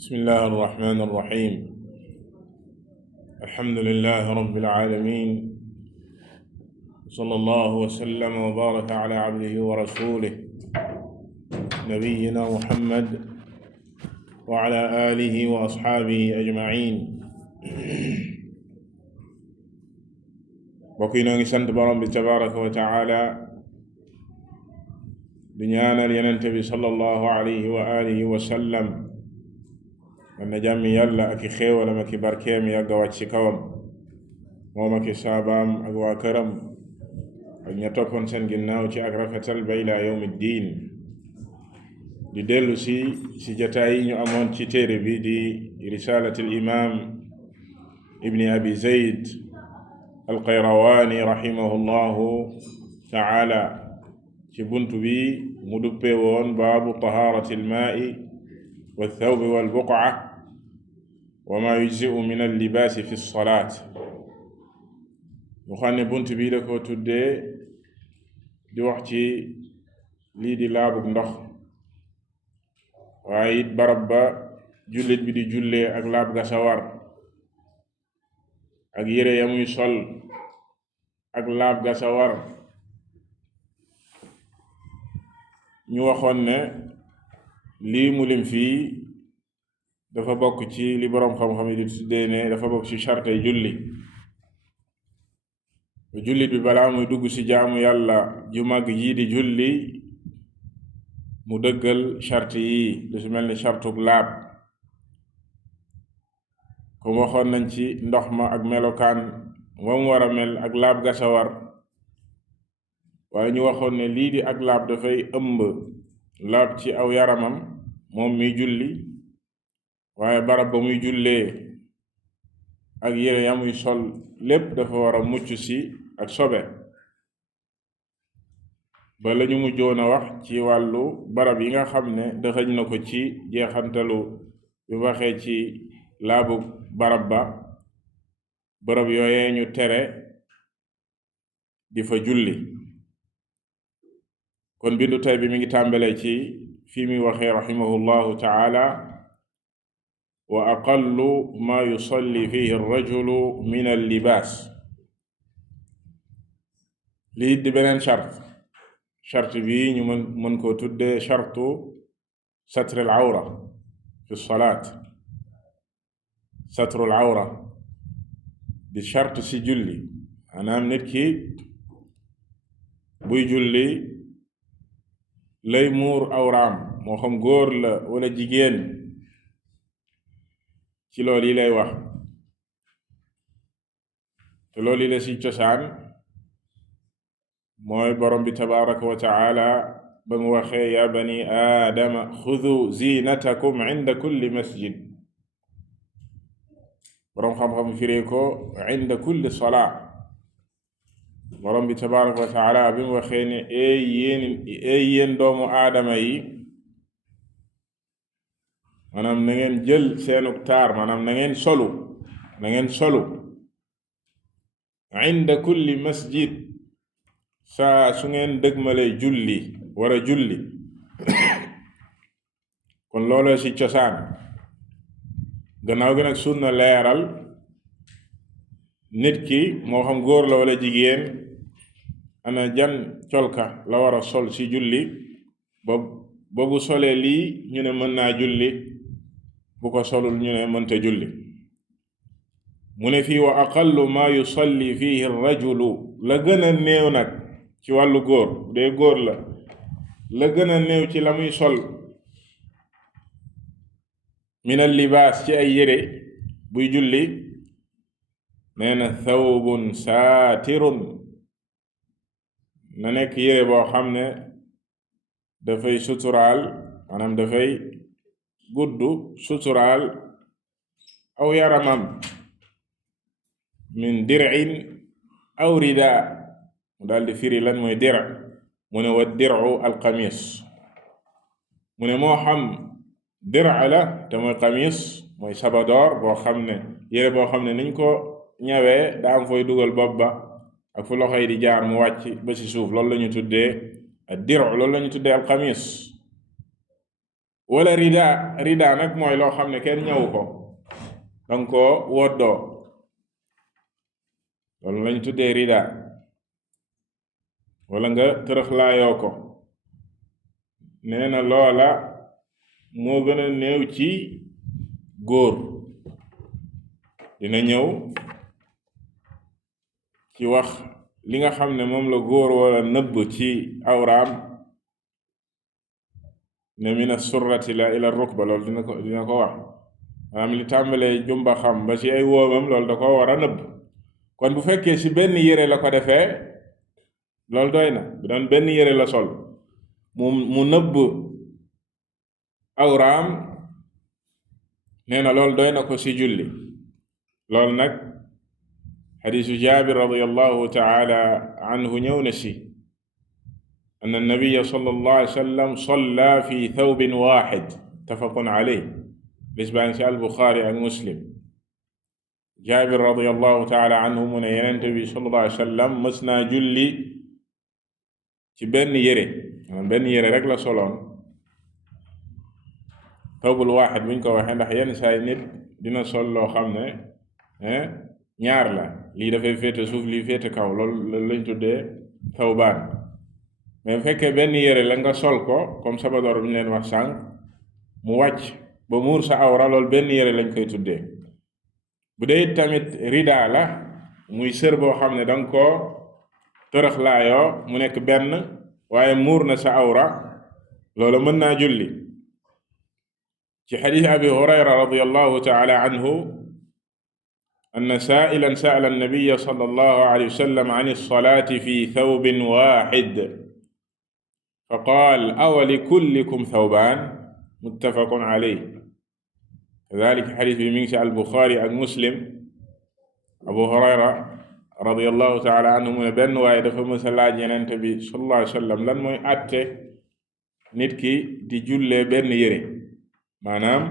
بسم الله الرحمن الرحيم. الحمد لله رب العالمين، صلى الله وسلم وبارك على عبده ورسوله نبينا محمد وعلى آله وأصحابه أجمعين. bokk yi noo ngi sant borom bi tabaraka wa taala di ñaanal Yonent bi sallallahu alayhi wa alihi wa sallam man na jàmmi yàlla ak i xéewalam ak i barkeem yàgga wàcc ci kawam moom ak i saabaam ak waa këram ak ña toppoon seen ginnaaw ci ak rafetal ba ilaa yawmi diin. di dellu si jataay yi ñu amoon ci téere bi di risalatul imam ibni abi zayd alqayrawaani rahimahullahu taala ci bunt bi mu duppee woon baabu taharati almaai walthawbi walbuqca wa ma yujzi'u min allibaasi fi lsalaat. mu xam ne bunt bi da ko tuddee di wax ci lii di laabug ndox, waaye it barab ba jullit bi di jullee ak laab ga sa war, ak yére ya muy sol ak laab ga sa war. ñu waxoon ne lii mu lim fii dafa bokk ci li boroom xam-xam yi di tuddee ne dafa bokk ci chartay julli. jullit bi balaa muy dugg ci jaamu yàlla ju mag yii di julli mu dëggal charte yi, lu ci mel ni chartug laab, comme waxoon nañ ci ndox ma ak melokaan wa mu war a mel ak laab ga sa war. waaye ñu waxoon ne lii di ak laab dafay ëmb laab ci aw yaramam moom muy julli, waaye barab ba muy jullee ak yére ya muy sol lépp dafa war a mucc ci ak sobe. ba lañu mujjoon a wax ci wàllu barab yi nga xam ne dëxëñ na ko ci jeexantalu bi waxee ci laabu barab ba, barab yooyee ñu tere di fa julli. kon bindu tay bi mi ngi tàmbalee ci fi muy waxee rahimahullahu taala wa aqallu ma yusalli fihi arrajulu min allibaas. lii di beneen charte bi ñu mën koo tuddee chartu satr al awra fi salaat. satru al awra di charte ci julli, maanaam nit ki buy julli lay muur awraam, moo xam góor la wala jigéen, ci loolu yi lay wax. te loolu yi la ci cosaan mooy borom bi tabaraka wa taala ba mu waxee ya bani aadama xudu zinatakum inda kulli masjid. borom xam-xam firee ko inda kulli salaa. borom bi tabaraka wa taala bi mu waxee ne ey yéen doomu aadama yi, maanaam na ngeen jël seenug taar, maanaam na ngeen solu inda kulli masjid, saa su ngeen dëgmale julli war a julli. kon looloo ci cosaan. gannaaw gi nag sunna leeral nit ki moo xam góor la wala jigéen ana jan colka la war a sol ci julli ba bu solee lii ñu ne mën naa julli, bu ko solul ñu ne mënta julli. mu ne fii wa aqallu ma yusalli fihi rajulu, la gën a néew nag ci wàllu góor, dee góor la gën a néew ci la muy sol min al libaas ci ay yére buy julli, nee na thawbun saatirun, na nekk yére boo xam ne dafay suturaal, maanaam dafay gudd suturaal aw yaramam, min dir'in aw rida. mu daal di firi lan mooy dir'. mu ne wa dir'u alqamis. mu ne moo xam dir' la te mooy qamis, mooy sabadoor boo xam ne yére boo xam ne niñ ko ñawee daa am fooy dugal bopp ba ak fu loxo yi di jaar mu wàcc ba ci suuf, loolu la ñu tuddee ad-dir', loolu la ñu tuddee alqamis. wala rida nag mooy loo xam ne kenn ñëw ko danga ko woddoo loolu lañ tuddee rida wala nga tërëxlaayoo ko nee na loola moo gën a néew ci góor dina ñëw ci wax li nga xam ne moom la góor wala nëbb ci awraam ne min as-surrati la ila rukba loolu dina ko wax maanaam li tàmbalee jumba xam ba ci ay woomam loolu da ko war a nëbb kon bu fekkee ci benn yére la ko defee loolu doy na bu doon benn yére la sol mu nëbb awraam nee na loolu doy na ko ci julli loolu nag xadiisu Jaabir radiyallahu taala anhu ñëw na ci anna nabiya sallallahu alayhi wa sallam salla fi thawbin waaxid muttafaqun alayh bis baa ngi ci al-Buxaari ak Muslim Jaabir radiyallahu taala anhu mu ne Yonent bi sallallahu alayhi wa sallam mës naa julli ci benn yére benn yére rek la soloon thawbul waaxid buñ ko waxee ndax yenn saa yi nit dina sol loo xam ne ñaar la lii dafay féete suuf lii féete kaw loolu lañ tuddee thawbaan mais bu fekkee benn yére la nga sol ko comme sabadoor bi ñu leen wax sànq mu wàcc ba muur sa awra loolu benn yére lañ koy tuddee bu dee tamit rida la muy sër boo xam ne danga ko tërëxlaayoo mu nekk benn waaye muur na sa awra loolu mën naa julli ci xadiis abi hurayra radiyallahu taala anhu anna saa'ilan sa'ala an-nabiyya sallallahu alayhi wa sallam an as-salaati fi thawbin waahid fa qaala aw likullikum thawbaan muttafaqun alayhi kadaalika xadiis bi mi ngi ci al-Buxaari ak Muslim Abu Hurayra radiyallahu taala anhu mu ne benn waaye dafa mës a laaj Yonent bi sallallahu alayhi wa sallam lan mooy àtte nit ki di jullee benn yére maanaam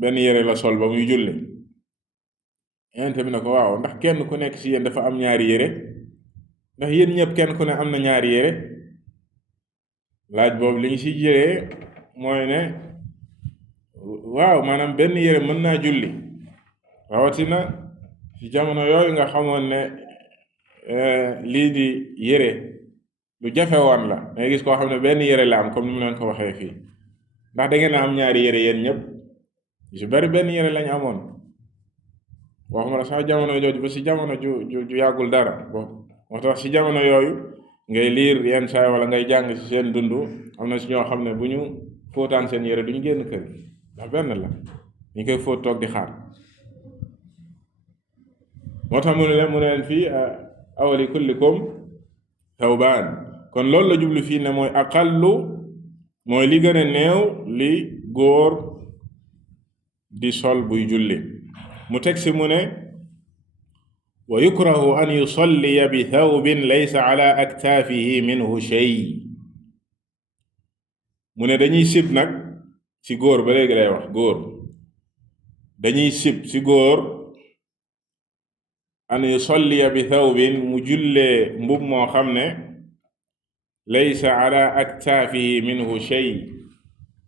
benn yére la sol ba muy julle Yonent bi ne ko waaw ndax kenn ku nekk ci yéen dafa am ñaari yére ndax yéen ñëpp kenn ku ne am na ñaari yére laaj boobu li ñu ci jëlee mooy ne waaw maanaam benn yére mën naa julli rawatina ci jamono yooyu nga xamoon ne lii di yére lu jafe woon la dangay gis koo xam ne benn yére la am comme ni mu leen ko waxee fii ndax da ngeen a am ñaari yére yéen ñëpp su bari benn yére lañ amoon waxuma la sax jamono jooju ba ci jamono ju yàggul dara moo tax ci jamono yooyu ngay liir yenn saay wala ngay jàng ci seen dund am na ci ñoo xam ne bu ñu fóotaan seen yére duñu génn kër ndax benn la ñu koy fóot toog di xaar moo tax mu ne leen fii aw li kullikum thawbaan kon loolu la jublu fii ne mooy aqallu mooy li gën a néew li góor di sol buy julli mu teg si mu ne wa yukrahu an yusalliya bi thawbin laysa ala aktaafihi minhu shay mu ne dañuy sib nag ci góor ba léegi lay wax góor dañuy sib ci góor an yusalliya bi thawbin mu jullee mbub moo xam ne laysa ala aktaafihi minhu shay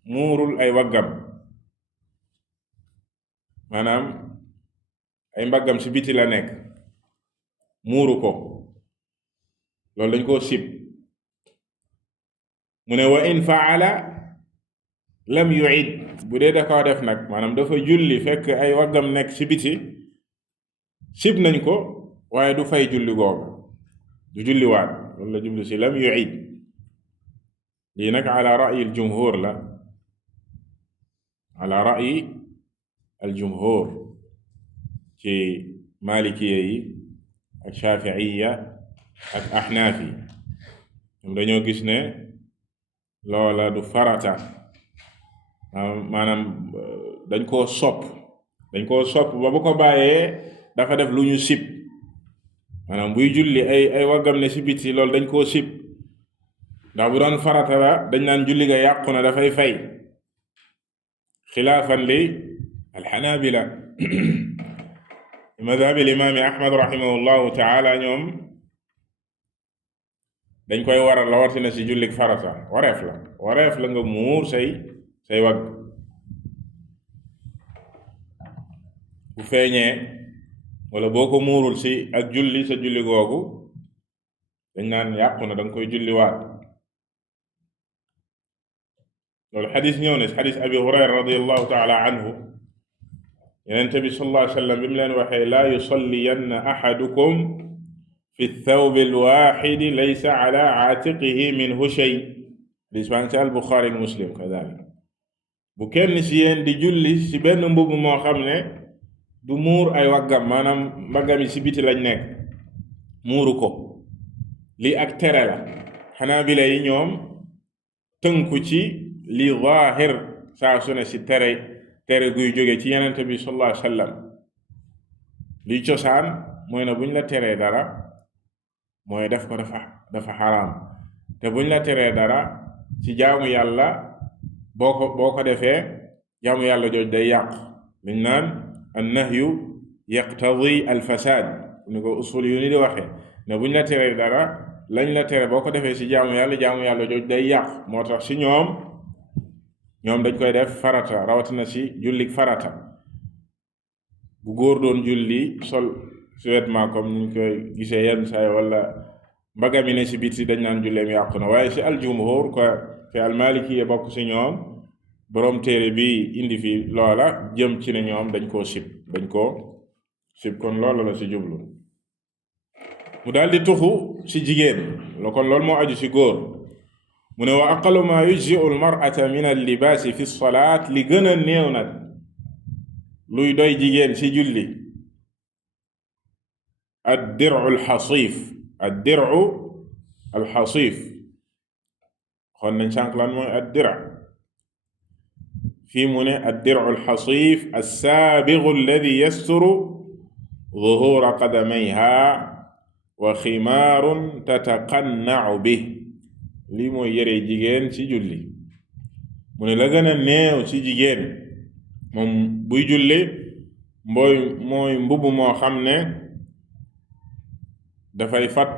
muurul ay waggam maanaam ay mbaggam ci biti la nekk muuru ko loolu dañ koo sib mu ne wa in faala lam yu'id bu dee da koo def nag maanaam dafa julli fekk ay waggam nekk ci biti sib nañ ko waaye du fay julli googa du julli waat loolu la jublu ci lam yu'id lii nag ala ra'yi al-jumhur la ala ra'yi al-jumhur ci malikiya yi ak shafi'iya ak ahnaaf yi ñoom dañoo gis ne loola du farata maanaam dañ koo sopp ba bu ko bàyyee dafa def lu ñu sib maanaam buy julli ay waggam ne ci biti loolu dañ koo sib ndax bu doon farata la dañ naan julli ga yàqu na dafay fay xilaafan li alxanaabila madhabi limaami ahmad rahimahullahu taala ñoom dañ koy waral rawatina si jullik farata wareef la nga muur say wagg. bu feeñee wala boo ko muurul si ak julli sa julli googu dañ naan yàqu na da nga koy julliwaat. loolu xadis ñëw na si xadis abi hurayra radiallahu taala anhu Yonent bi sallallahu alayhi wa sallam bi mu leen waxee laa yusalliyanna ahadukum fi thawbi alwaxidi laysa ala aatiqihi minhu shay, bis baa ngi ci albuxaari muslim kadalik. bu kenn si yéen di julli si benn mbubb moo xam ne du muur ay waggam, maanaam mbaggam yi si biti lañ nekk, muuru ko. lii ak tere la. xanaabila yi ñoom tënku ci li zaahir saa su ne si tere guy jóge ci Yonent bi sallallahu alayhi wa sallam. liy cosaan mooy na buñ la teree dara mooy def ko dafa xaraam, te buñ la teree dara ci jaamu yàlla boo ko defee jaamu yàlla jooj day yàq. liñ naan annahyu yaqtadi alfasaad, ni ko usul yu ni di waxee ne buñ la teree dara lañ la tere boo ko defee ci jaamu yàlla jooj day yàq. moo tax ci ñoom dañ koy def farata, rawatina ci jullik farata. bu góor doon julli sol vêtement comme niñ koy gisee yenn saay wala mbagami ne ci biti, dañ naan julleem yàqu na. waaye ci aljumhur ko fi almalikiya bokk ci ñoom, boroom téere bi indi fi loola jëm ci ne ñoom dañ koo sib kon loola la ci jublu. mu daal di tuxu ci jigéen la, kon loolu moo aju ci góor. mu ne wa aqallu ma yujzi'u almar'ata min allibaasi fi salaat, li gën a néew nag luy doy jigéen ci julli ad-dir'u alxasiif. xon nañ sànq lan mooy ad-dir'. fii mu ne ad-dir'u alxasiif as-saabigu alladi yasturu zuhuura qadamayha wa ximaarun tataqanna'u bih. lii mooy yére jigéen ci julli. mu ne la gën a néew ci jigéen moom buy julli mooy mbubb moo xam ne dafay fat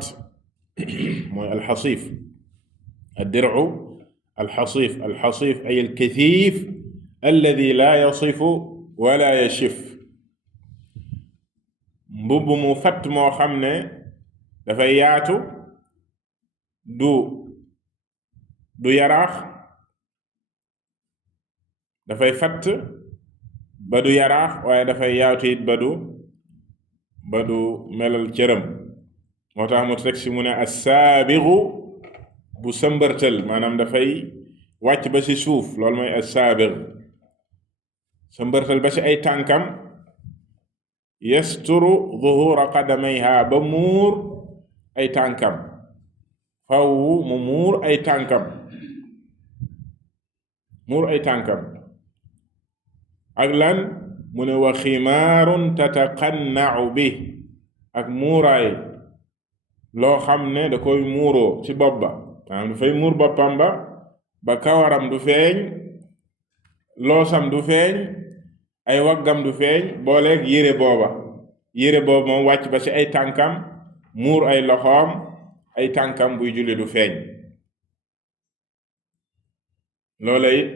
mooy alxasiif. ad-dir'u alxasiif ay alkathiif alladi laa yasifu wala yashif. mbubb mu fat moo xam ne dafay yaatu, du yaraax, dafay fatt ba du yaraax, waaye dafay yaatu it ba du melal cëram. moo tax mu teg si mu ne assaabigu bu sëmbërtal, maanaam dafay wàcc ba si suuf, loolu mooy assaabig. sëmbërtal ba si ay tànkam, yasturu zuhura qadamayha, ba muur ay tànkam, faw mu muur ay tànkam. ak lan mu ne wa ximaarun tataqanna'u bi, ak muuraay loo xam ne da koy muuroo ci bopp ba, maanaam dafay muur boppam ba kawaram du feeñ, loosam du feeñ, ay waggam du feeñ, booleeg yére booba moom wàcc ba ci ay tànkam, muur ay loxoom, ay tànkam buy julli du feeñ. loola it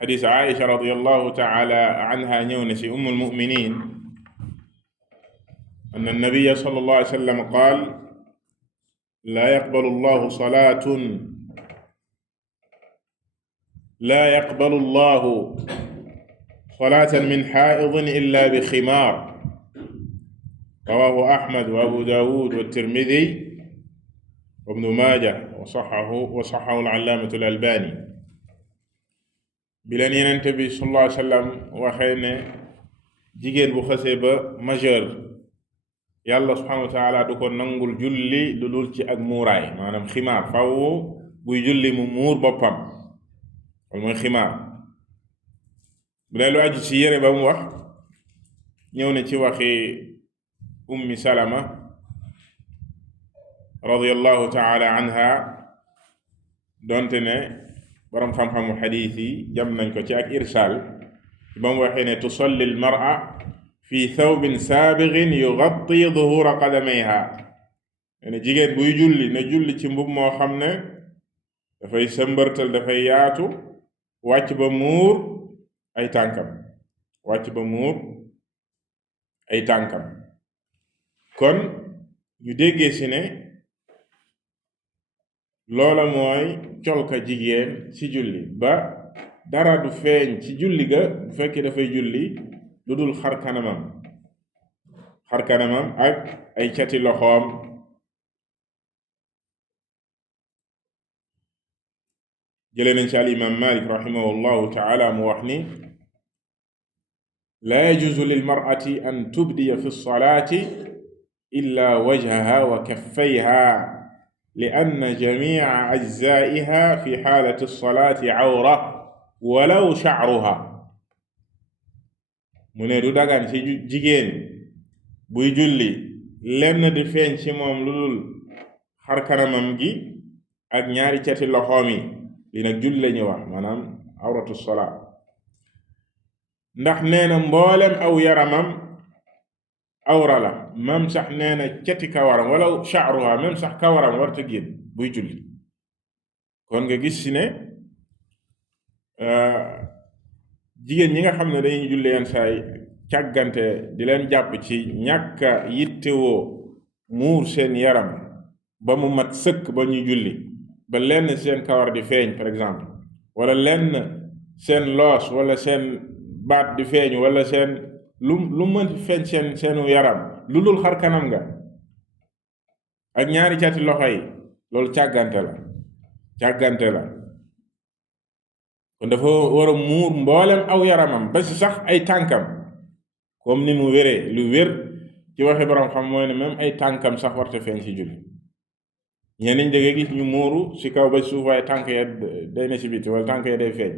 xadis Aïcha radiyallahu taala anha ñëw na ci ummul muminin an annabiya sallallahu alayhi wa sallam qaal laa yaqbalu allahu salaatan min xaaidin illa bi ximaar rawahu ahmad wa abu daawud wa tirmidi wa ibnu maaja wa saxahu al-allaamatu al-albaani. bi leen Yonent bi sallallahu alayhi wa sallam waxee ne jigéen bu xasee ba majeur, yàlla subhanahu wa taala du ko nangul julli lu dul ci ak muuraay, maanaam ximaar. faw buy julli mu muur boppam, loolu mooy ximaar. bu dee lu aju ci yére ba mu wax, ñëw na ci waxi ummi salama radiyallahu taala anha, donte ne boroom xam-xamu xadiis yi jam nañ ko ci ak irsaal, ba mu waxee ne tusalli almar'a fi thawbin saabigin yugatti duhura qadamayha, ne jigéen buy julli ne julli ci mbub moo xam ne dafay sëmbërtal dafay yaatu wàcc ba muur ay tànkam kon ñu déggee si ne loola mooy colka jigéen ci julli ba dara du feeñ ci julli ga bu fekkee dafay julli lu dul xar kanamam ak ay cati loxoom. jëlee nañ ci al imam Malik rahimahullahu taala mu wax ni laa yajuuzu lil mar'ati an tubdiya fi lsalaati illa wajhaha wa kaffayha li anna jamiica ajzaa'iha fi xaalati lsalaati cawra walaw sha'ruha. mu ne du dagan ci jigéen buy julli lenn di feeñ ci moom lu dul xar kanamam gi ak ñaari cati loxoom yi. li nag julli la ñuy wax maanaam awratu salaa ndax nee na mboolem aw yaramam awra la même sax nee na cati kawaram wala sha'ruha même sax kawaram warta génn buy julli. kon nga gis si ne jigéen ñi nga xam ne dañuy julli yenn saay càggante di leen jàpp ci ñàkka yittewoo muur seen yaram ba mu mat sëkk ba ñuy julli ba lenn seen kawar di feeñ par exemple wala lenn seen loos wala seen baat di feeñ wala seen lu mën feeñ seenu yaram lu dul xar kanam nga ak ñaari cati loxo yi loolu càggante la kon dafa war a muur mboolem aw yaramam ba si sax ay tànkam comme ni mu wéree lu wér ci waxe borom xam mooy ne même ay tànkam sax warta feeñ ci julli. ñenn ñi dëgg gis ñu muuru ci kaw ba suuf waaye tànk ya day ne ci biti wala tànk ya day feeñ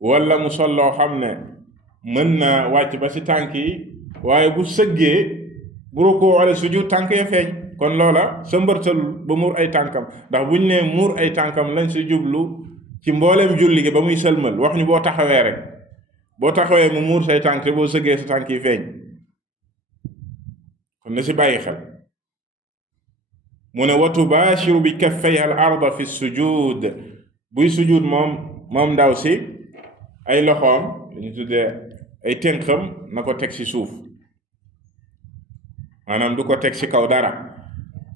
wala mu sol loo xam ne mën na wàcc ba ci tànk yi waaye bu sëggee bu rukkoo wala sujud tànk ya feeñ kon loola sëmbërtal ba muur ay tànkam ndax buñ ne muur ay tànkam lañ ci jublu ci mboolem julli gi ba muy sëlmal wax ñu boo taxawee rek boo taxawee mu muur say tànk te boo sëggee sa tànk yi feeñ kon na ci bàyyi xel. mu ne wa tubaashiru bi kaffayha al arda fi sujud buy sujud moom ndaw si ay loxoom dañu tuddee ay tënkam na ko teg ci suuf maanaam du ko teg ci kaw dara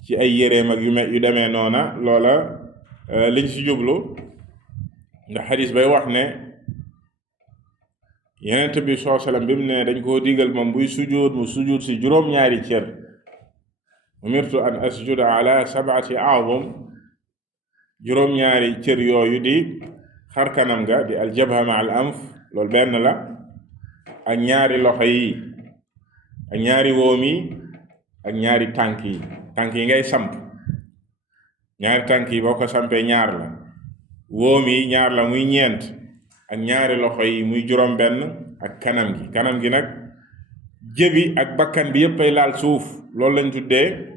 ci ay yéreem ak yu demee noona loola liñ ci jublu ndax xadis bay wax ne Yonent bi sallallahu alayhi wasallam bi mu ne dañ koo digal moom buy sujud mu sujud ci juróom-ñaari cër umirtu an asjuda ala 7 a'zum juróom-ñaari cër yooyu di xar kanam ga di aljabha ma al anf loolu benn la ak ñaari loxo yi ak ñaari wóom yi ak ñaari tànk yi ngay samp ñaari tànk yi boo ko sampee ñaar la wóom yi ñaar la muy ñeent ak ñaari loxo yi muy juróom benn ak kanam gi nag jëbi ak bakkan bi yépp ay laal suuf loolu lañ tuddee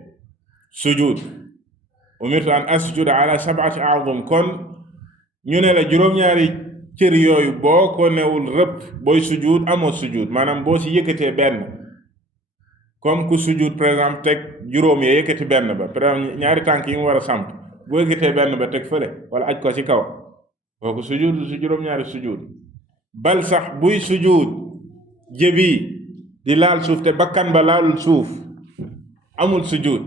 sujud umirtu an asjuda ala 7 a'zum kon ñu ne la juróom-ñaari cër yooyu boo ko newul rëpp booy sujud amoo sujud maanaam boo ci yëkkatee benn comme ku sujud par exemple teg juróom yee yëkkati benn ba par exemple ñaari tànk yi mu war a samp boo yëkkatee benn ba teg fële wala aj ko ci kaw kooku sujud ci juróom-ñaari sujud bal sax buy sujud jëbi di laal suuf te bakkan ba laalul suuf amul sujud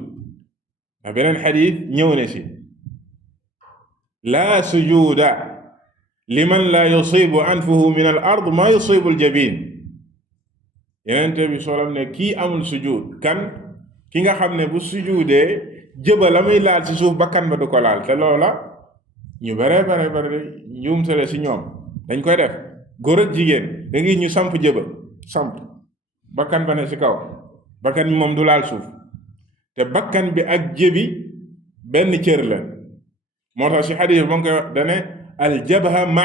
ndax beneen xadiis ñëw ne ci laa sujuda liman laa yusibu anfuhu min al ard ma yusibu al jabin yenente bi solam ne kii amul sujud kan ki nga xam ne bu sujudee jëba la muy laal ci suuf bakkan ba du ko laal te loola ñu bare njuumtale ci ñoom dañ koy def góor ak jigéen da ngi ñu samp jëba samp bakkan ba ne ci kaw bakkan bi moom du laal suuf te bakkan bi ak jëbi benn cër la moo tax ci xadiis ba nga koy wax dane aljabha ma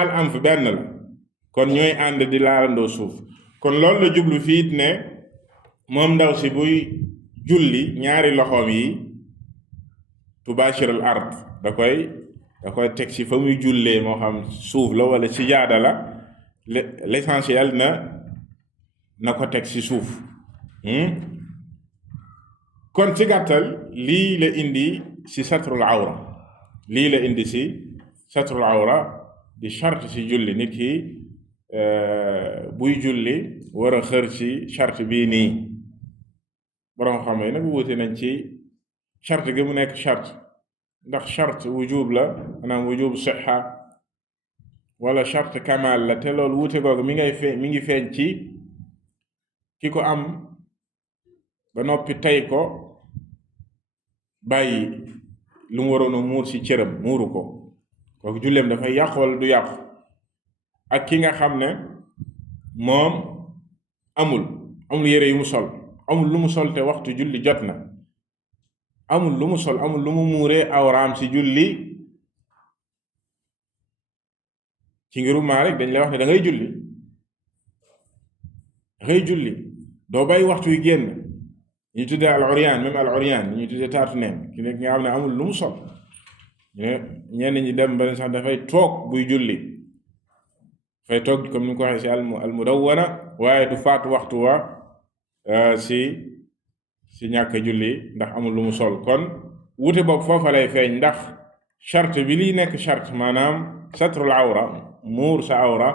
al anf benn la kon ñooy ànd di laalandoo suuf kon loolu la jublu fiit ne moom ndaw si buy julli ñaari loxoom yi tubashir al ard da koy teg ci fa muy jullee moo xam suuf la wala sijaada la l'essentiel na ko teg ci suuf kon ci gàttal lii la indi ci satrul awra di charte ci julli. nit ki buy julli war a xër ci charte bii nii. borom xam yi nag wuute nañ ci charte gi mu nekk charte, ndax charte wujub la maanaam wujub sixa wala charte kamal la. te loolu wuute googu mi ngi feeñ ci ki ko am ba noppi tey ko bàyyi lu mu waroon a muur ci cëram muuru ko, kooku julleem dafay yàqu wala du yàqu. ak ki nga xam ne moom amul yére yu mu sol, amul lu mu sol te waxtu julli jot na, amul lu mu sol, amul lu mu muuree awraam ci julli. ci ngiru Maalik dañ lay wax ne da ngay julli doo bàyyi waxtu yu génn. ñu tuddee al-uryaan, même al-uryaan ñu tuddee taatu neen, ki nekk nga xam ne amul lu mu sol. ñenn ñi dem ba sax dafay toog buy julli, dafay toog comme ni ko waxee ci al-mudawwana, waaye du faat waxtu wa si ñàkk julli ndax amul lu mu sol. kon wute boobu foofa lay feeñ, ndax charte bi liy nekk charte maanaam satrul awra, muur sa awra,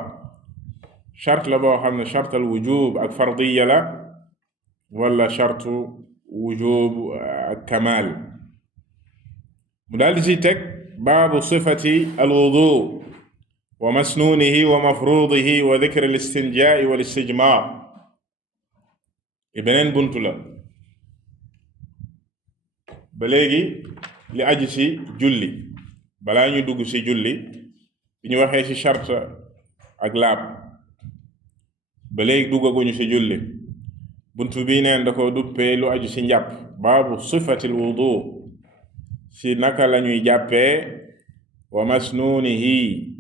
charte la boo xam ne charte al wujub ak fardiya la, wala charte wujub ak kamal. mu daal di ci teg baabu sifati al wudu wa masnunihi wa mafrudihi wa dhikr al istinjaa wal istijmar. beneen buntu la ba léegi li aju ci julli. balaa ñu dugg ci julli, bi ñu waxee ci charte ak laab, ba léegi duggaguñu ci julli. buntu bii neen da ko duppee lu aju ci njàpp, baabu sifatil wudu, ci naka la ñuy jàppee, wa masnunihi,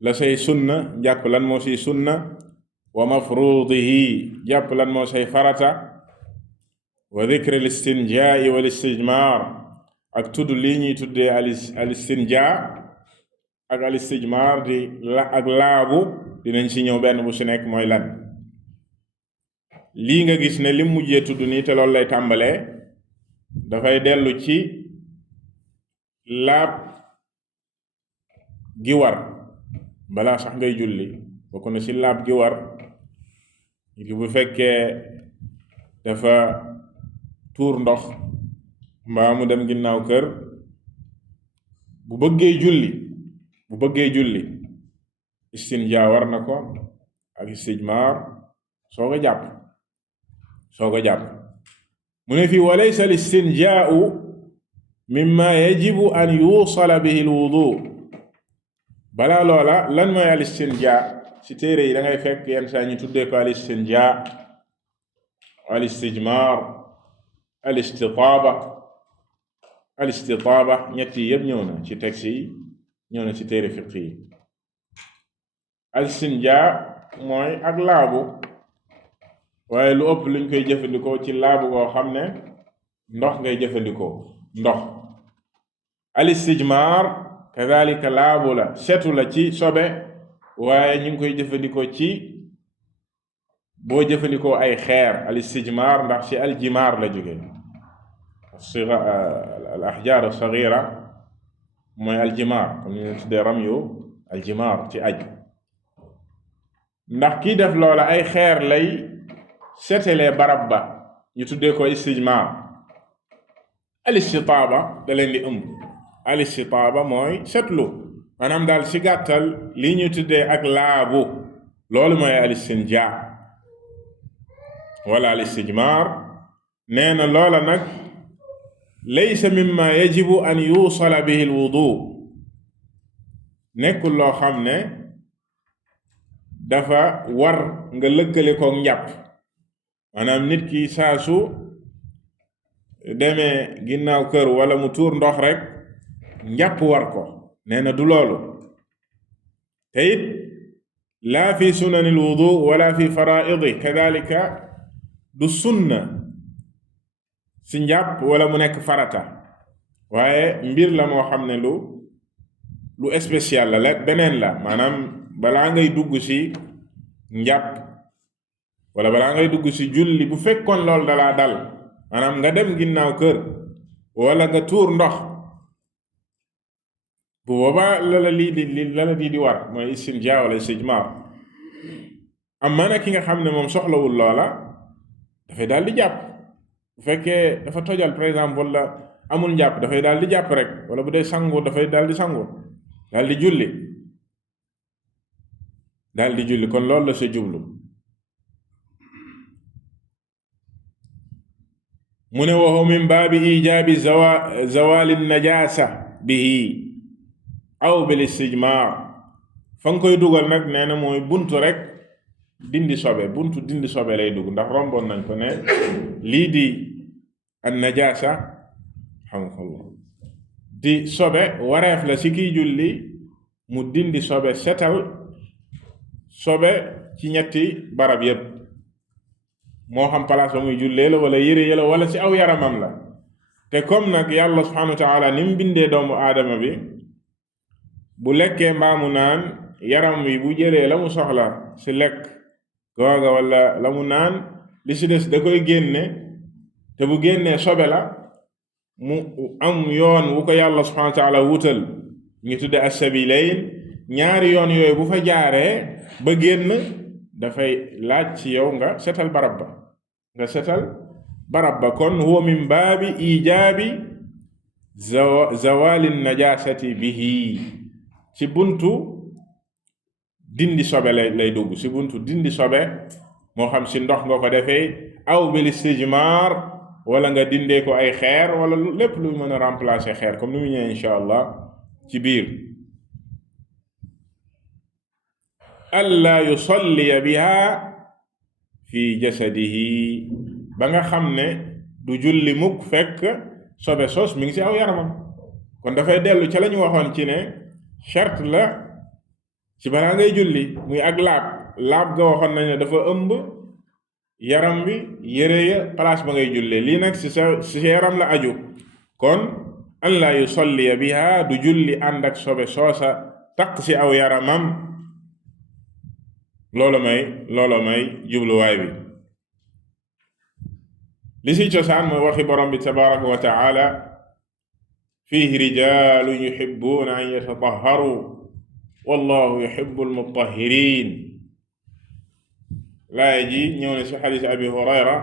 la say sunna jàpp lan moo ci sunna, wa mafrudihi, jàpp lan moo say farata, wa dhikr al istinjaa wal istijmar, ak tudd lii ñuy tuddee al istinjaa ak al istijmar ak laabu. dinañ ci ñëw benn bu ci nekk mooy lan. lii nga gis ne lim mujjee tudd nii te loolu lay tàmbalee, dafay dellu ci laab gi war balaa sax ngay julli. bokk na ci laab gi war ki bu fekkee dafa tuur ndox mbaa mu dem ginnaaw kër, bu bëggee julli istinjaa war na ko ak istijmaar, soog a jàpp. mu ne fii wa laysa al istinjaau mimma yajibu an yuusala bihi al wudu. balaa loola lan mooy al istinjaa? ci téere yi da ngay fekk yenn saa ñu tuddee ko al istinjaa, al istijmaar, al istitaaba. ñett yi yëpp ñëw na ci texte yi, ñëw na ci téere fiq yi. al istinjaa mooy ak laabu, waaye lu ëpp luñ koy jëfandikoo ci laabu goo xam ne ndox ngay jëfandikoo, ndox. al istijmaar kadhalika laabu la, setu la ci sobe, waaye ñu ngi koy jëfandikoo ci boo jëfandikoo ay xeer. al istijmaar ndax ci aljimaar la jóge, al ahjaar as-saghira mooy aljimaar, comme ni ñu tuddee ramyu aljimaar ci aj. ndax kii def loola ay xeer lay setelee barab ba, ñu tuddee ko istijmaar. al istitaaba da leen di ëmb. al istitaaba mooy setlu, maanaam daal ci gàttal lii ñu tuddee ak laabu, loolu mooy al istinjaa wala al istijmaar. nee na loola nag laysa mimma yajibu an yuusala bihi al wudu, nekkul loo xam ne dafa war nga lëkkale ko njàpp. maanaam nit ki saa su demee ginnaaw kër wala mu tuur ndox rek njàpp war ko. nee na du loolu. te it laa fi sunanil wudu wala fi faraidi, kadalika du sunna si njàpp wala mu nekk farata, waaye mbir la moo xam ne lu spécial la beneen la. maanaam balaa ngay dugg si njàpp wala balaa ngay dugg ci julli bu fekkoon loolu dalaa dal maanaam nga dem ginnaaw kër wala nga tuur ndox bu boobaa lala lii di war mooy istinjaa wala istijmaar. amma nag ki nga xam ne moom soxlawul loola dafay daal di jàpp bu fekkee dafa tojal par exemple wala amul njàpp dafay daal di jàpp rek, wala bu dee sangu dafay daal di sangu daal di julli kon loolu la sa jublu. mu ne wa huwa min baabi ijaabi zawali najaasa bihi aw bil istijmaar. fa nga koy dugal nag nee na mooy buntu rek dindi sobe lay dugg, ndax romboon nañ ko ne lii di an najaasa alhamdulillah di sobe wareef la si kiy julli mu dindi sobe, setal sobe ci ñetti barab yépp, moo xam place ba muy jullee la wala yére la wala ci aw yaramam la. te comme nag yàlla subhanahu wa taala ni mu bindee doomu aadama bi, bu lekkee mbaamu naan yaram wi bu jëlee la mu soxla ci lekk googa wala la mu naan li ci des da koy génne, te bu génnee sobe la mu am yoon wu ko yàlla subhanahu wa taala wutal ñu tudde as-sabilayn. ñaari yoon yooyu bu fa jaaree ba génn dafay laaj ci yow nga setal barab ba kon huwa min baabi ijaabi zawali najasati bihi, ci buntu dindi sobe lay dugg, ci buntu dindi sobe, moo xam ci ndox nga ko defee aw bil istijmar, wala nga dindee ko ay xeer wala lépp lu mën a remplacer xeer comme ni mu ñëwee insha allah ci biir. alla yusalliya biha fi jasadihi, ba nga xam ne du julli mukk fekk sobe sos mi ngi ci aw yaramam. kon dafay dellu ca la ñu waxoon ci ne charte la ci balaa ngay julli muy ak laab ga waxoon nañ ne dafa ëmb yaram bi, yére ya, place ba ngay jullee. lii nag ci sa yaram la aju. kon an la yusalliya biha, du julli ànd ak sobe soosa taq ci aw yaramam. loolu may jubluwaay bi. li ci cosaan mooy waxi borom bi tabaraka wa taala, fiihi rijaalun yuhibbuuna an yatatahharu wallahu yuhibbu almutahhirin. laaya ji ñëw na ci xadiis abi hurayra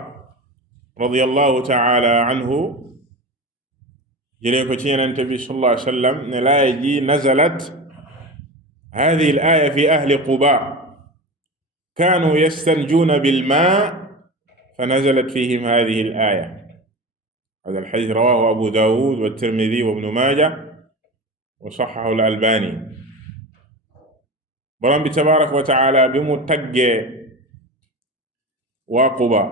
radiyallahu taala anhu, jëlee ko ci Yonent bi sallallahu alayhi wa sallam ne laaya ji nazalat haadihi al-aaya fi ahli Quba kaanuu yastanjuuna bil-maa fa nazalat fiihim haadihi al-aaya. haadha al-hadiis rawaahu Abu Daawuud wa Tirmidhi wa Ibnu Maaja wa sahhahahu al-Albaani. Boroom bi tabaaraka wa taala bi mu taggee waa Quba,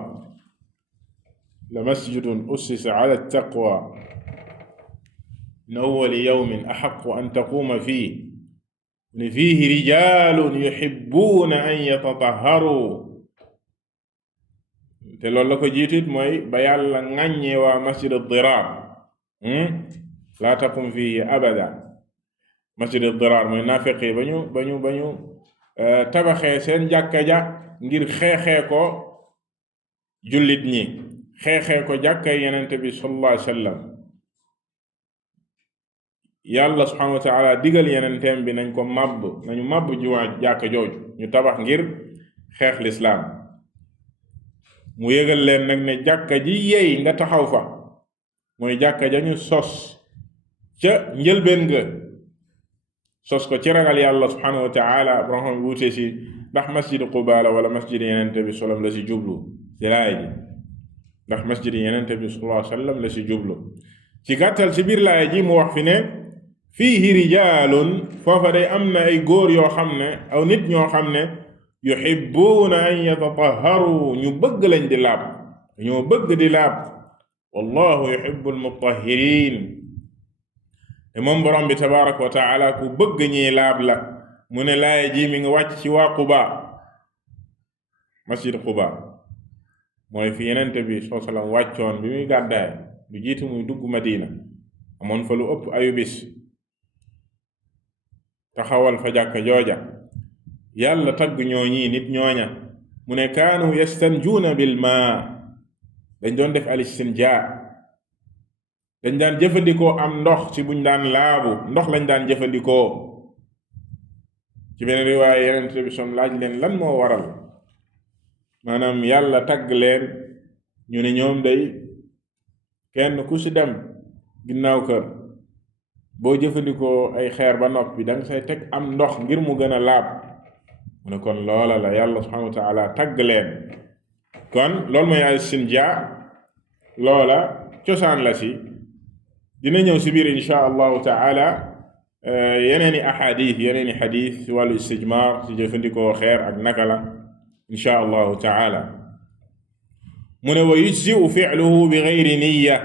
la masjidun ussisa ala taqwa min awwali yawmin ahaqqu an taquuma fiihi ne fiihi rijaalun yuhibbuuna an yatatahharu. te loolu la ko jiitit mooy ba yàlla ŋàññee waa masjid ad-diraar, laa taqum fiihi abada. masjid ad-diraar mooy naafeqi ba ñu tabaxee seen jàkka ja ngir xeexee ko jullit ñi, xeexee ko jàkkay Yonent bi sallallahu alayhi wa sallam. yàlla subhanahu wa taala digal yenenteem bi nañu màbb jumaa jàkka jooju ñu tabax ngir xeex lislaam. mu yëgal leen nag ne jàkka ji yey nga taxaw fa mooy jàkka ja ñu sos ca njëlbeen nga, sos ko ci ragal yàlla subhanahu wa taala. borom wuute si ndax masjid Quba la wala masjid Yonent bi sallam la si jublu ci laaya ji, ndax masjid Yonent bi sallallahu alayhi wa sallam la si jublu. ci gàttal ci biir laaya ji mu wax fi ne fiihi rijaalun, foofa day am na ay góor yoo xam ne, aw nit ñoo xam ne yuhibbuuna an yatatahharu, ñu bëgg lañ di laab, ñoo bëgg di laab. wallahu yuhibbu almutahhirin, te moom borom bi tabaraka wa taala ku bëgg ñi laab la. mu ne laaya ji mi ngi wàcc ci waa Quba, masjid Quba mooy fi Yonent bi sallallahu alayhi wa sallam wàccoon bi muy gàddaay, lu jiitu muy dugg Madina, amoon fa lu ëpp ayu bis, taxawal fa jàkka jooja. yàlla tagg ñooñi nit ñooña mu ne kaanu yastanjuuna bil maa dañ doon def al istinjaa dañ daan jëfandikoo am ndox ci buñ daan laabu ndox lañ daan jëfandikoo ci beneen riwaaya Yonent bi som laaj leen lan moo waral maanaam yàlla tagg leen ñu ne ñoom day kenn ku ci dem ginnaaw kër boo jëfandikoo ay xeer ba noppi da nga say teg am ndox ngir mu gën a laab mu ne kon loola la yàlla subhanahu wa taala tagg leen kon loolu mooy al istinjaa loola cosaan la si dina ñëw si biir insha allahu taala yeneeni ahadith yeneeni xadith si wàllu istijmaar si jëfandikoo xeer ak naka la insha allahu taala mu ne wa yujzi'u fi'luhu bi gayri niyya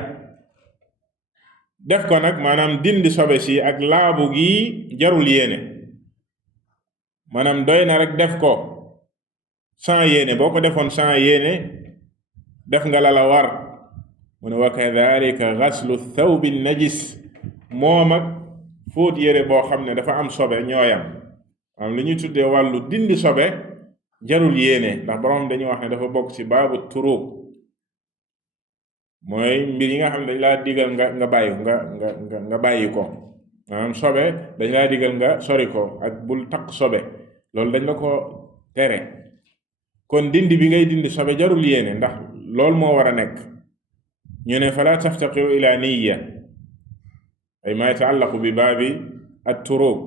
def ko nag maanaam dindi sobe si ak laabu gi jarul yéene maanaam doy na rek def ko sans yéene boo ko defoon sans yéene def nga la la war mu ne wa kadhalika ghaslu thawbi najis moom ak fóot yére boo xam ne dafa am sobe ñooyam am li ñuy tuddee wàllu dindi sobe jarul yéene ndax borom dañuy wax ne dafa bokk ci baabu turuq mooy mbir yi nga xam ne dañ laa digal nga bàyyi ko maanaam sobe dañ laa digal nga sori ko ak bul takk sobe loolu dañ la ko tere kon dindi bi ngay dindi sobe jarul yéene ndax loolu moo war a nekk ñu ne fala taftaqiru ila niyya ay ma yataallaqu bi baabi at-turuq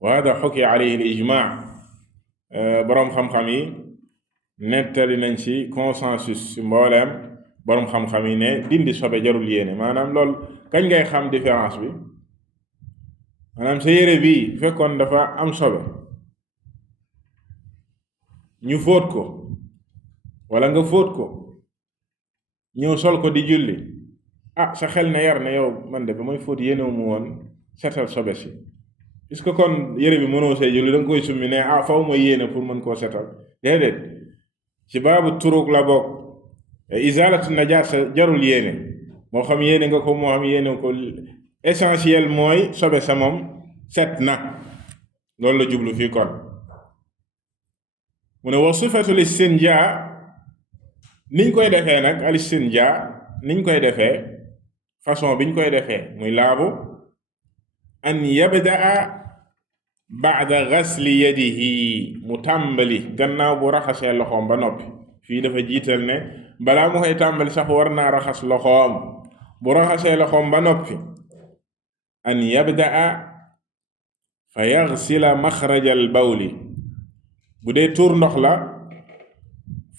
wa hada xukiya alayhi al-ijmaa boroom xam-xam yi nettali nañ ci consensus mbooleem boroom xam-xam yi ne dindi sobe jarul yéene maanaam loolu kañ ngay xam différence bi maanaam sa yére bii fekkoon dafa am sobe ñu fóot ko wala nga fóot ko ñëw sol ko di julli sa xel na yar na yow man de ba may fóot yéenewu mu woon setal sobe si puisque kon yére bi mënoo see julli da nga koy summi ne faw ma yéene pour mën koo setal déedéet ci baabu turuk la bokk izalatu najasa jarul yéene moo xam yéene nga ko moo xam yéene ko essentiel mooy sobe sa moom set na loolu la jublu fii kon mu ne wa sifatul istinja niñ koy defee nag al istinja niñ koy defee façon biñ koy defee muy laabu an yabdaa ba'da ghasli yadihi mu tàmbali gannaaw bu raxasee loxoom ba noppi fii dafa jiital ne balaa mu koy tàmbali sax war naa raxas loxoom bu raxasee loxoom ba noppi an yabdaa fa yaghsila maxrajal bawli bu dee tuur ndox la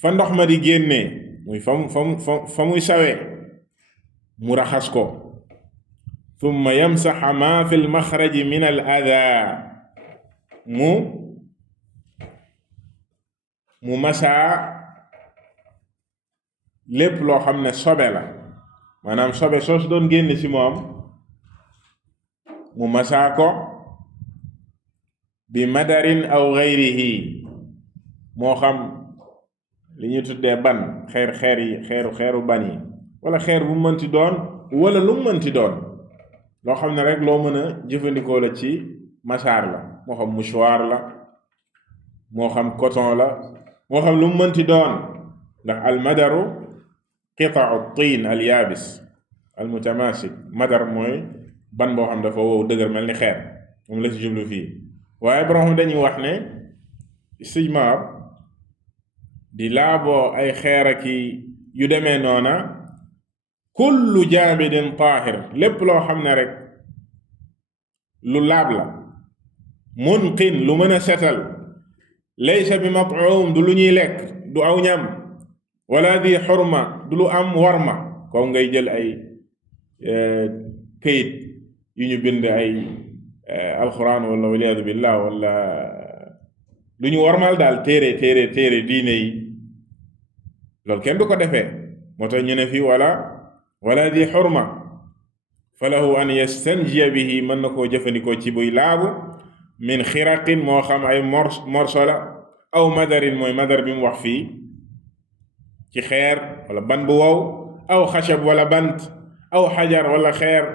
fa ndox ma di génnee muy fa muy sawee mu raxas ko thumma yamsaxa ma fi lmaxraji min al adaa mu masaa lépp loo xam ne sobe la maanaam sobe soos doon génn ci moom mu masaa ko bi madarin aw gayrihi moo xam li ñuy tuddee ban xeeru ban yi wala xeer bu mënti doon wala lu mënti doon loo xam ne rek loo mën a jëfandikoo la ci masaar la moo xam mouchoir la moo xam coton la moo xam lu mënti doon ndax al madaru qita'u tin al yaabis al mutamasik madar mooy ban boo xam dafa wow dëgër mel ni xeer moom la ci jublu fii waaye borom dañuy wax ne istijmaar di laaboo ay xeer ak yu demee noona kullu jaamidin taahir lépp loo xam ne rek lu laab la munqin lu mën a setal laysa bi mat'um du lu ñuy lekk du aw ñam wala di xurma du lu am warma ko ngay jël ay këyit yu ñu bind ay alquran wala waliyaadu billah wala lu ñu warmal daal téere diine yi loolu kenn du ko defee moo tax ñu ne fii wala di xurma fa lahu an yastanjiya bihi mën na koo jëfandikoo ci buy laabu min xiraqin moo xam ay morso la aw madarin mooy madar bi mu wax fii ci xeer wala ban bu wow aw xashab wala bant aw xajar wala xeer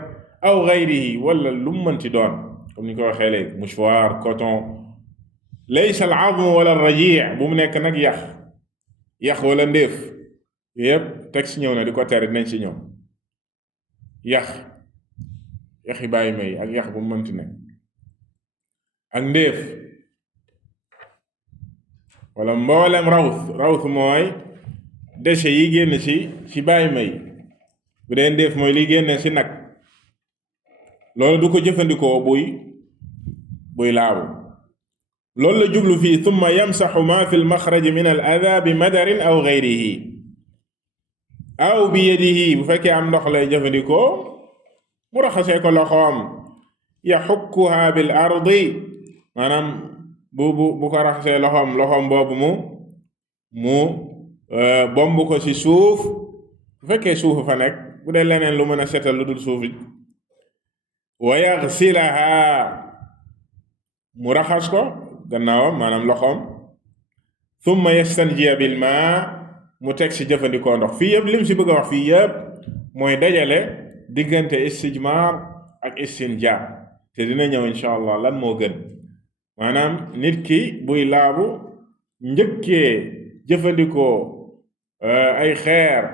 aw gayrihi wala lu mu mënti doon comme ni ko waxee léegi mouchoir coton laysa al azmu wala raji' bu mu nekk nag yax wala ndéef yépp teg si ñëw na di ko tere dinañ si ñëw yaxi bàyyi may ak yax bu mu mënti ne ak ndéef wala mboolem rawth mooy déchets yi génn ci bàyyi may bu dee ndéef mooy liy génne ci nag loolu du ko jëfandikoo buy laabu loolu la jublu fii thumma yamsaxu ma fi lmaxraj min al ada bi madarin aw gayrihi aw bi yadihi bu fekkee am ndox lay jëfandikoo mu raxasee ko loxoom yaxukkuha bil ardi maanaam bu ko raxasee loxoom boobu mu bomb ko ci suuf bu fekkee suufu fa nekk bu dee leneen lu mën a setal lu dul suuf it wa yaxsilaha mu raxas ko gannaawam maanaam loxoom thumma yastanjiya bil ma mu teg ci jëfandikoo ndox fii yëpp lim ci bëgg a wax fii yëpp mooy dajale diggante istijmaar ak istinja te dina ñëw insha allah lan moo gën maanaam nit ki buy laabu njëkkee jëfandikoo ay xeer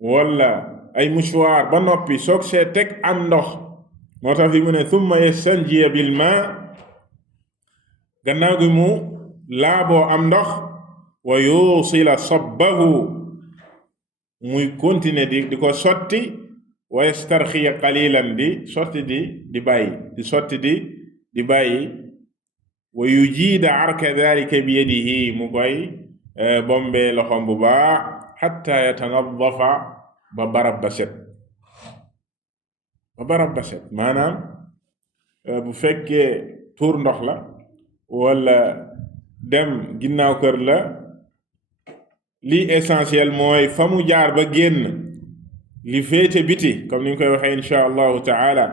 wala ay mouchoir ba noppi soog see teg am ndox moo tax fi mu ne thumma yastanjiya bil ma gannaaw gi mu laaboo am ndox wa yusila sabbahu muy continuer di ko sotti wa yastarxiya qalilan di sotti di bàyyi di sotti di bàyyi wa yujiida arka dalika bi yadihi mu koy bombe loxom bu baax xatta yatanadafa ba barab ba set maanaam bu fekkee tuur ndox la wala dem ginnaaw kër la lii essentiel mooy fa mu jaar ba génn li féete biti comme ni ñu koy waxee insha allahu taala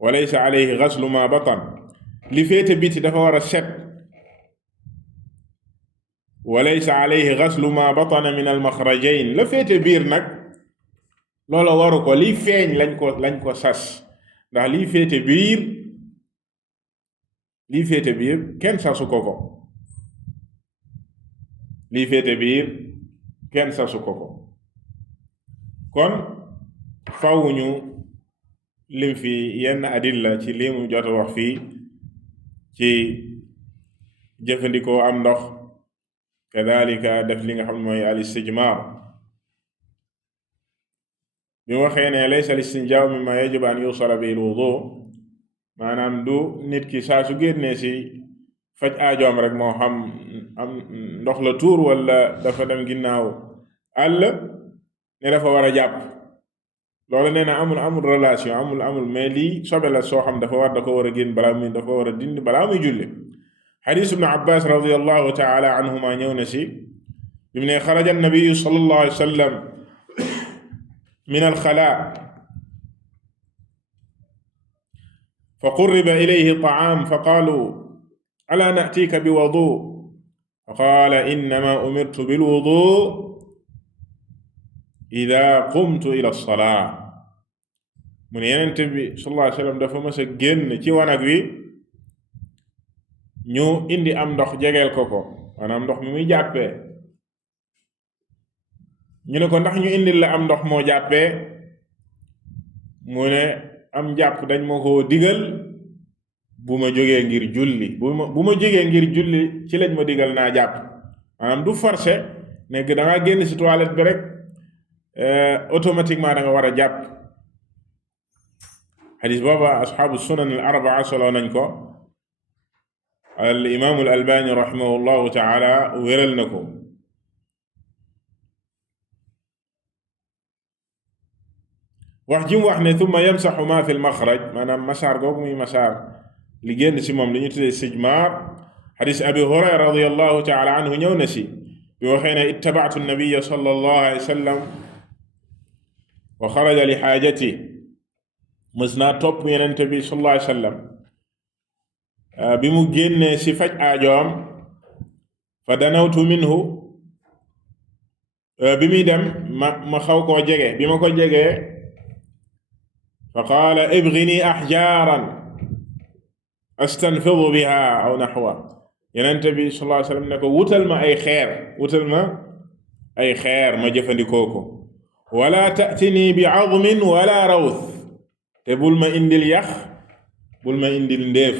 wa laysa alayhi ghaslu ma batan li féete biti dafa war a set wa laysa alayhi ghaslu ma batana min al maxrajayn la féete biir nag loola waru ko liy feeñ lañ ko sas ndax liy féete biir kenn sasu ko lii féete biir kenn sasu ko kon fawuñu lim fi yenn adilla ci li mu jot a wax fii ci jëfandikoo am ndox kadalika def li nga xam ne mooy al istijmar bi waxee ne laysa al istinjaa mimma yajibu an yusala bihi al wudu maanaam du nit ki saa su génnee si faj aajoom rek moo xam am ndox la tuur wala dafa dem ginnaaw àll ne dafa war a jàpp loolu nee na amul relation amul mais lii sobe la soo xam dafa war a génn dafa war a dindi balaa muy julli xadiis ibnu abbas radiallahu taala anhuma ñëw na si bi mu ne xaraja annabiyu sallallahu alayhi wa sallam min alxalaa fa qurriba ilayhi taam fa qaalu alaa na'tiika bi wudu fa qaala innama umirtu bil wudu ida qumtu ila salaa mu ne Yonent bi sallallahu alayhi wa sallam dafa mës a génn ci wanag wi ñu indi am ndox jegeel ko maanaam ndox mi muy jàppee ñu ne ko ndax ñu indil la am ndox moo jàppee mu ne am jàpp dañ ma ko digal bu ma jógee ngir julli bu ma jógee ngir julli ci lañ ma digal naa jàpp maanaam du forcé nekk da nga génn ci toilette bi rek automatiquement da nga war a jàpp xadis booba asxaabu sunan al arbaa solo nañ ko al imaamu al albani rahimahullahu taala wéral na ko wax ji mu wax ne thumma yamsaxu ma fi l maxraj maanaam masaar googu muy masaar li génn si moom li ñu tuddee sijmaar xadis abi hurayra radiallahu taala anhu ñëw na si bi waxee ne ittabaatu nabiya sallallahu alayhi wa sallam wa xaraja li xaajati mës naa topp Yonent bi sallallahu alayhi wa sallam bi mu génnee si faj aajoom fa danawtu minhu bi muy dem ma xaw koo jege bi ma ko jegee fa qaala ibghini ahjaaran astanfidu biha aw naxwa Yonent bi sallallahu alayhi wa sallam ne ko wutal ma ay xeer ma jëfandikoo ko wala ta'tini bi azmin wala rawth te bul ma indil yax bul ma indil ndéef.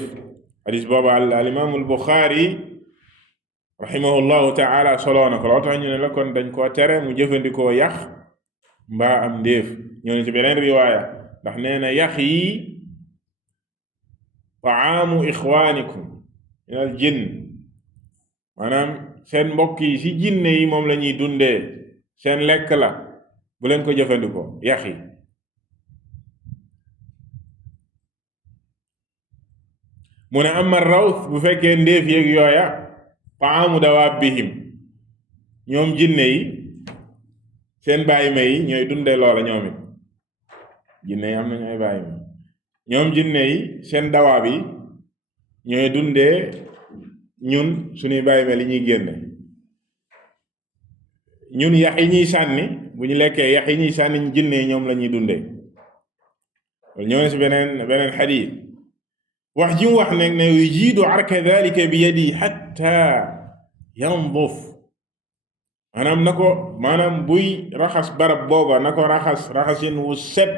xadis boobu al imaamu al Buxaari rahimahullahu taala soloo na ko loo tax ñu ne la kon dañ koo tere mu jëfandikoo yax mbaa am ndéef. ñoo ne ci beneen riwaaya ndax nee na yax yi taamu ixwaanikum min al jinn, maanaam seen mbokk yi ci jinne yi moom la ñuy dundee, seen lekk la, bu leen ko jëfandikoo yax yi. mu ne amma rawth bu fekkee ndéef yeeg yooya taamu dawaabihim, ñoom jinne yi seen bàyyima yi ñooy dundee loola. ñoom it jinne yi am nañu ay bàyyima, ñoom jinne yi seen dawaab yi ñooy dundee ñun suñuy bàyyima li ñuy génne. ñun yax yi ñuy sànni, bu ñu lekkee yax yi ñuy sànni jinne yi ñoom la ñuy dundee. loolu ñëw na si beneen xadiis wax ji mu wax nag ne yujiidu arka dalika bi yadi xatta yanduf, maanaam buy raxas barab booba na ko raxasin wu set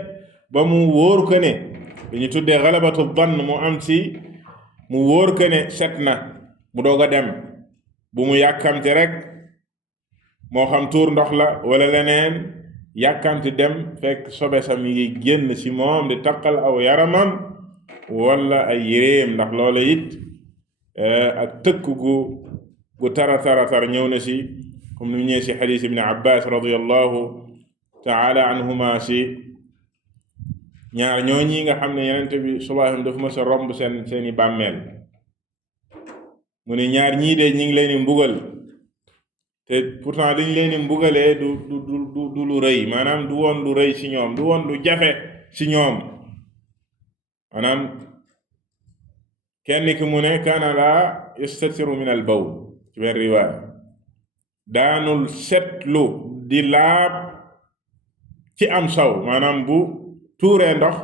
ba mu wóor ko ne dañu tuddee galabatu dann mu am ci mu wóor ko ne set na mu doog a dem. bu mu yàkkamti rek, moo xam tuur ndox la wala leneen, yàkkamti dem fekk sobe sam yi génn ci moom di taqal aw yaramam wala ay yéreem, ndax loola it ak tëkk gu tara ñëw na ci, comme ni mu ñëwee ci xadiis ibn Abbas radiyallahu taala anhuma ci ñaar ñooñi nga xam ne Yonent bi sallallahu alayhi wasallam dafa mës a romb seeni bàmmeel. mu ne ñaar ñii de ñi ngi leen di mbugal, te pourtant liñ leen di mbugalee du lu rëy, maanaam du woon lu rëy ci ñoom, du woon lu jafe ci ñoom. maanaam kenn ki mu ne kaana laa yastatiru min al bawl, ci benn riwaaya daanul setlu di laab ci am saw, maanaam bu tuuree ndox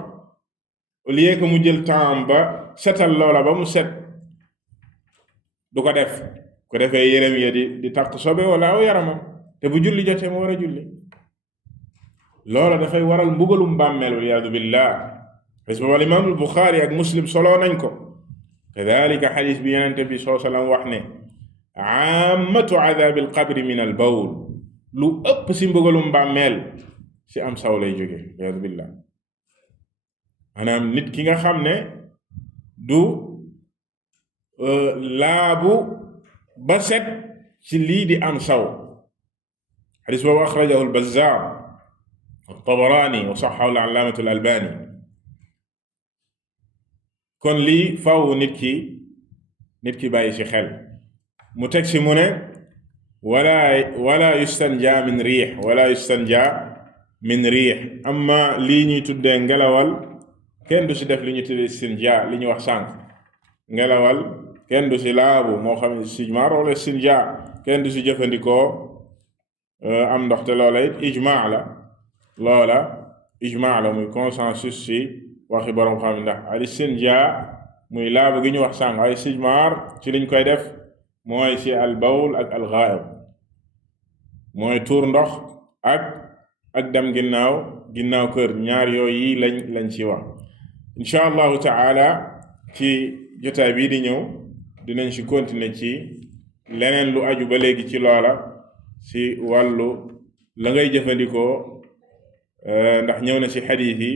au lieu que mu jël temps ba setal loola ba mu set, du ko def, ko defee yérem ya di takk sobe wala aw yaramam, te bu julli jotee mu war a julli. loola dafay waral mbugalum bàmmeel waliyaadu billah. parce que wal imaamul Buxaari ak Muslim soloo nañ ko. kadalika xadis bi Yonent bi sallallahu alayhi wa sallam wax ne aamatu adaabil qabri min al bawl, lu ëpp si mbugalum bàmmeel si am saw lay jóge waliyaadu billah. maanaam nit ki nga xam ne du laabu ba set ci lii di am saw. xadis boobu axrajahu al-Bazzaar at-Tabaraani wa saxxahu al-allaamatu al-Albaani. kon lii faw nit ki bàyyi ci xel. mu teg ci mu ne wala yustanja min riix amma lii ñuy tuddee ngelawal kenn du ci def li ñu tuddee istinja, li ñu wax sànq. ngelawal kenn du ci laabu, moo xam ne istijmaar wala istinja, kenn du ci jëfandikoo am ndox, te loola it ijmaa la muy consensus ci waxi borom xam, ndax al istinja muy laabu gi ñu wax sànq, ay istijmaar ci liñ koy def mooy ci al bawl ak al ghaa'ib, mooy tuur ndox ak dem ginnaaw kër. ñaar yooyu lañ ci wax. insha allahu taala ci jotaay bii di ñëw dinañ ci continuer ci leneen lu aju ba léegi ci loola, ci wàllu la ngay jëfandikoo, ndax ñëw na ci xadiis yi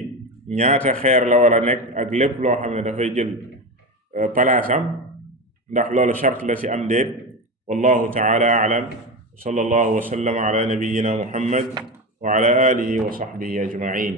ñaata xeer la wala nekk ak lépp loo xam ne dafay jël palaasam, ndax loolu charte la ci am déet. wallahu taala alam. sallallahu wa sallam ala nabiyyina muhammad wa ala alihi wa sahbihi ajma'in.